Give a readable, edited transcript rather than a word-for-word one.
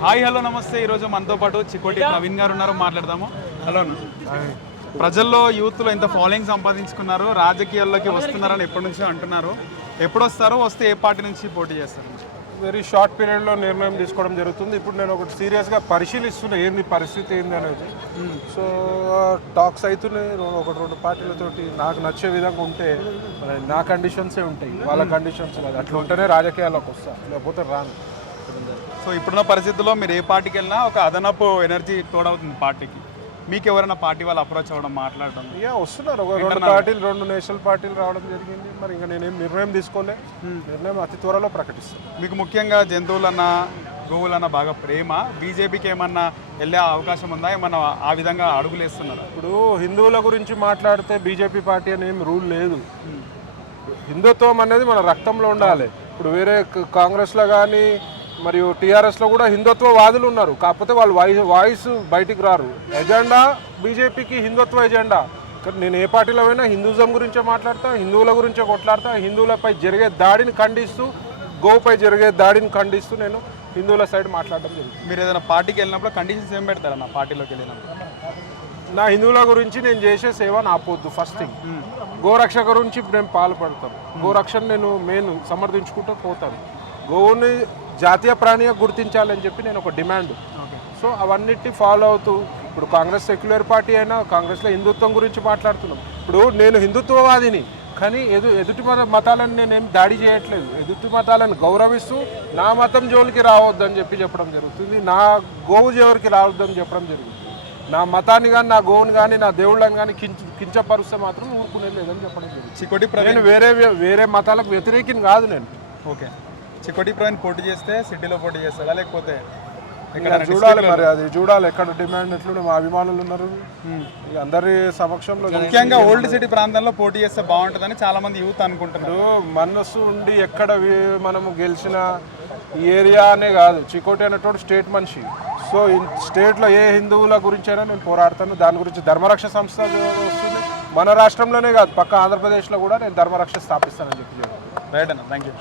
Hi hello నమస్తే. ఈరోజు మనతో పాటు చికోటి నవీన్ గారు ఉన్నారు, మాట్లాడదాము. హలో. ప్రజల్లో యూత్లో ఇంత ఫాలోయింగ్ సంపాదించుకున్నారు, రాజకీయాల్లోకి వస్తున్నారని ఎప్పటి నుంచో అంటున్నారు. ఎప్పుడు వస్తారో, వస్తే ఏ పార్టీ నుంచి పోటీ చేస్తారు? వెరీ షార్ట్ పీరియడ్లో నిర్ణయం తీసుకోవడం జరుగుతుంది. ఇప్పుడు నేను ఒకటి సీరియస్గా పరిశీలిస్తున్నా ఏంది పరిస్థితి ఏంది అనేది. సో టాక్స్ అవుతున్నాయి ఒకటి రెండు పార్టీలతోటి. నాకు నచ్చే విధంగా ఉంటే నా కండిషన్సే ఉంటాయి, వాళ్ళ కండిషన్స్ కాదు. అట్లా ఉంటేనే రాజకీయాల్లోకి వస్తా, లేకపోతే రాను. సో ఇప్పుడున్న పరిస్థితుల్లో మీరు ఏ పార్టీకి వెళ్ళినా ఒక అదనపు ఎనర్జీ తోడవుతుంది పార్టీకి. మీకు ఎవరైనా పార్టీ వాళ్ళు అప్రోచ్ అవ్వడం, మాట్లాడడం? ఇక వస్తున్నారు ఒక రెండు నేషనల్ పార్టీలు రావడం జరిగింది. మరి ఇంకా నేనేం నిర్ణయం తీసుకోలే, నిర్ణయం అతి త్వరలో ప్రకటిస్తాను. మీకు ముఖ్యంగా జంతువులన్నా గోవులన్నా బాగా ప్రేమ. బీజేపీకి ఏమన్నా వెళ్ళే అవకాశం ఉందా? ఏమన్నా ఆ విధంగా అడుగులు వేస్తున్నారు? ఇప్పుడు హిందువుల గురించి మాట్లాడితే బీజేపీ పార్టీ అని ఏం రూల్ లేదు. హిందుత్వం అనేది మన రక్తంలో ఉండాలి. ఇప్పుడు వేరే కాంగ్రెస్లో కానీ మరియు టీఆర్ఎస్లో కూడా హిందుత్వవాదులు ఉన్నారు, కాకపోతే వాళ్ళు వాయిస్ బయటికి రారు. ఎజెండా బీజేపీకి హిందుత్వ ఎజెండా. నేను ఏ పార్టీలో అయినా హిందూజం గురించే మాట్లాడతా, హిందువుల గురించే కొట్లాడతా. హిందువులపై జరిగే దాడిని ఖండిస్తూ, గోపై జరిగే దాడిని ఖండిస్తూ నేను హిందువుల సైడ్ మాట్లాడడం జరుగుతుంది. మీరు ఏదైనా పార్టీకి వెళ్ళినప్పుడు కండిషన్స్ ఏం పెడతారా నా పార్టీలోకి వెళ్ళినప్పుడు? నా హిందువుల గురించి నేను చేసే సేవను ఆపొద్దు. ఫస్ట్ థింగ్, గోరక్ష గురించి నేను పాల్పడతాను. గోరక్షను నేను మెయిన్ సమర్థించుకుంటూ పోతాను. గోవుని జాతీయ ప్రాణిగా గుర్తించాలని చెప్పి నేను ఒక డిమాండ్. సో అవన్నిటిని ఫాలో అవుతూ, ఇప్పుడు కాంగ్రెస్ సెక్యులర్ పార్టీ అయినా కాంగ్రెస్లో హిందుత్వం గురించి మాట్లాడుతున్నాం. ఇప్పుడు నేను హిందుత్వవాదిని, కానీ ఎదుటి మతాలను నేనేం దాడి చేయట్లేదు. ఎదుటి మతాలను గౌరవిస్తూ నా మతం జోలికి రావద్దని చెప్పడం జరుగుతుంది. నా గోవు జోలికి రావద్దని చెప్పడం జరుగుతుంది. నా మతాన్ని కానీ, నా గోవుని కానీ, నా దేవుళ్ళని కానీ కించపరుస్తే మాత్రం ఊరుకునేది లేదని చెప్పడం జరుగుతుంది. నేను వేరే మతాలకు వ్యతిరేకిని కాదు నేను. ఓకే. చికోటి ప్రవీణ్ పోటీ చేస్తే సిటీలో పోటీ చేస్తారా, లేకపోతే చూడాలి? మరి అది చూడాలి, ఎక్కడ డిమాండ్ ఎట్లుండే. మా అభిమానులు ఉన్నారు, అందరి సమక్షంలో. ముఖ్యంగా ఓల్డ్ సిటీ ప్రాంతంలో పోటీ చేస్తే బాగుంటుందని చాలా మంది యూత్ అనుకుంటున్నారు. మనస్సు ఉండి ఎక్కడ మనము గెలిచిన ఈ ఏరియా అనే కాదు, చికోటి అనేటువంటి స్టేట్ మనిషి. సో స్టేట్లో ఏ హిందువుల గురించి అయినా నేను పోరాడతాను. దాని గురించి ధర్మరక్ష సంస్థ వస్తుంది. మన రాష్ట్రంలోనే కాదు, పక్క ఆంధ్రప్రదేశ్లో కూడా నేను ధర్మరక్ష స్థాపిస్తానని చెప్పి. రైట్ అన్న, థ్యాంక్ యూ.